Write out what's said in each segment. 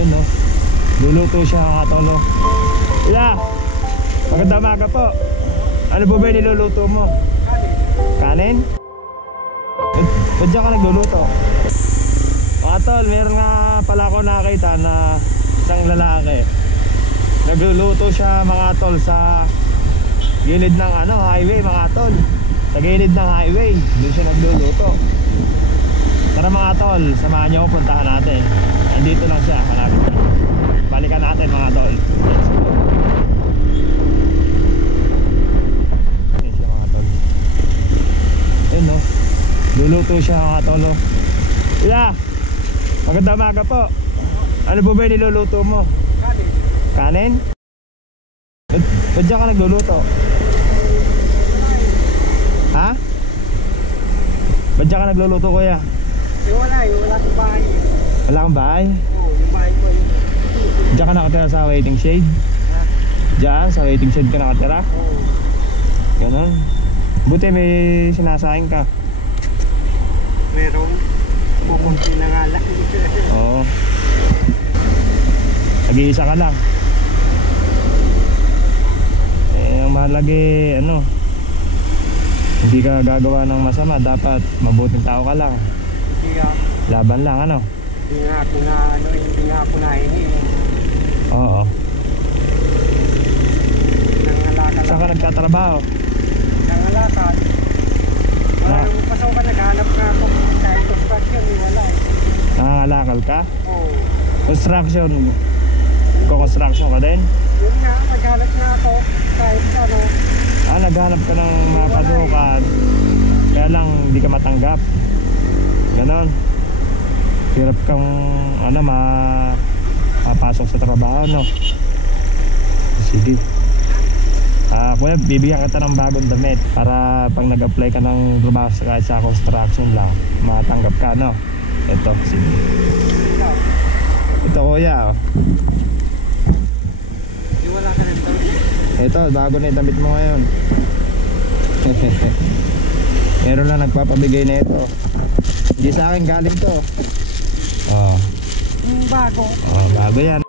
Ayun no, luluto siya mga tolo. Kuya, magandang umaga po. Ano po ba yung niluluto mo? Kanin? Ba't dyan ka nagluluto? Mga tol, meron nga pala ako nakakita na isang lalaki. Nagluluto siya mga tol sa gilid ng highway mga tol. Sa gilid ng highway, doon siya nagluluto. Tara mga tol, samahan niyo ako, puntahan natin. Nandito lang siya, malapit na. Balikan natin mga tol. Ayan siya mga tol. Ayun no, luluto siya mga tol. Kuya, magandang umaga po. Ano po ba yung niluluto mo? Kanin. Kanin? Ba't dyan ka nagluluto? Ha? Ba't dyan ka nagluluto kuya? Wala sa bahay. Wala kang bahay? Oo, yung bahay ko yun. Diyan ka nakatira sa waiting shade? Ha? Diyan, sa waiting shade ka nakatira? Oo. Ganun. Buti may sinasayang ka. Meron. Pupunti na nga lang. Oo. Nag-iisa ka lang. Ang mahalagi hindi ka gagawa ng masama. Dapat mabuting tao ka lang. Laban lang Hindi nga ako nahingi. Oo. Nangalakal. Saan ka nagtatrabaho? Nangalakal. Wala nang pasaw ka, naghanap nga ako. Kahit construction, wala eh. Nangangalakal ka? Oo. Construction. Construction ka din? Yun nga, naghanap nga ako. Kahit Naghanap ka ng mapasukan. Kaya lang hindi ka matanggap. Ganon. Hirap kang mapasok sa trabaho Sige. Kuya, bibigyan kita ng bagong damit para pag nag-apply ka ng trabaho kahit sa construction lang, matanggap ka Ito, sige. Ito kuya wala ka ng damit. Ito, bago na yung damit mo ngayon. Meron lang nagpapabigay na ito. Hindi sa akin galing to. Yung bago. Bago yan.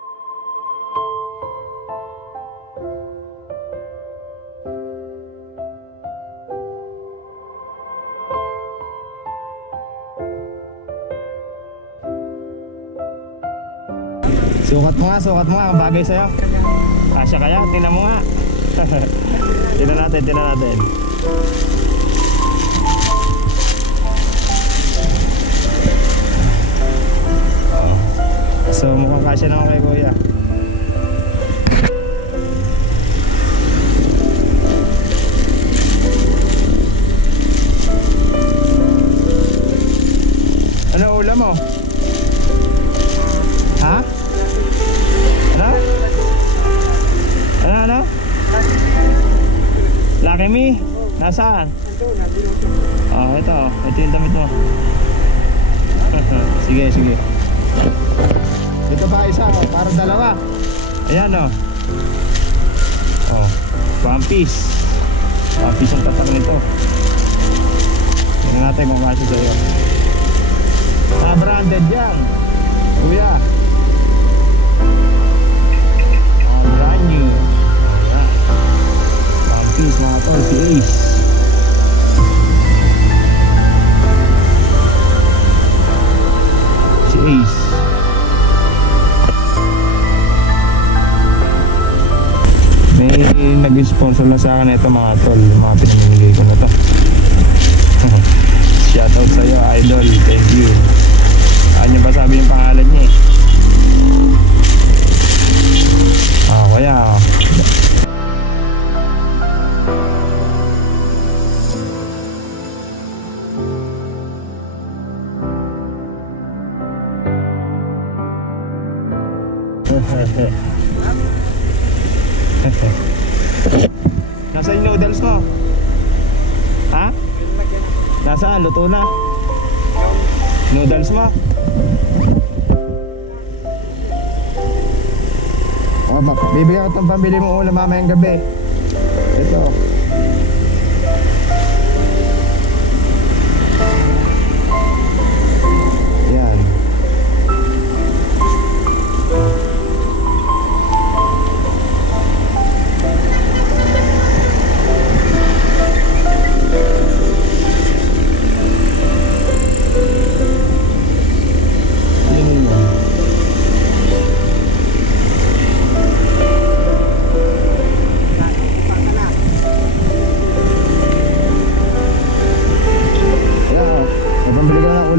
Sukat mo nga ang bagay sa'yo. Kasya kaya? Tingnan mo nga. Tingnan natin. So mukhang kasya naman kay kuya. Ano ulam mo? Ha? Ano? Lucky Me? Nasaan? Ito yung damit mo. Sige. Ito ba isa? Para dalawa. Ayan One piece. One piece ang tatak nito. Tingnan natin kung kasi sa'yo. Branded yan kuya. Brand new. One piece mga tol. Si Ace. May nag-sponsor lang sa akin ito mga tol. Mga pinamimigay ko na to. Shoutout sa'yo idol. Thank you. Ano ba sabi yung pangalan niya kaya Nasaan yung noodles mo? Ha? Nasaan? Luto na? Noodles mo? Bibigyan ko itong pambili mo ulam mamayang gabi. Ito. Yan.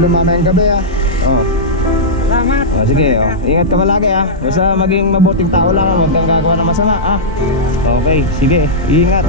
ulo mamayang gabi ha. Oh. Salamat. Oh, sige, oh. Ingat ka palagi ha. Basta maging mabuting tao lang, huwag kang gagawa ng masama, ah. Okay, sige, ingat.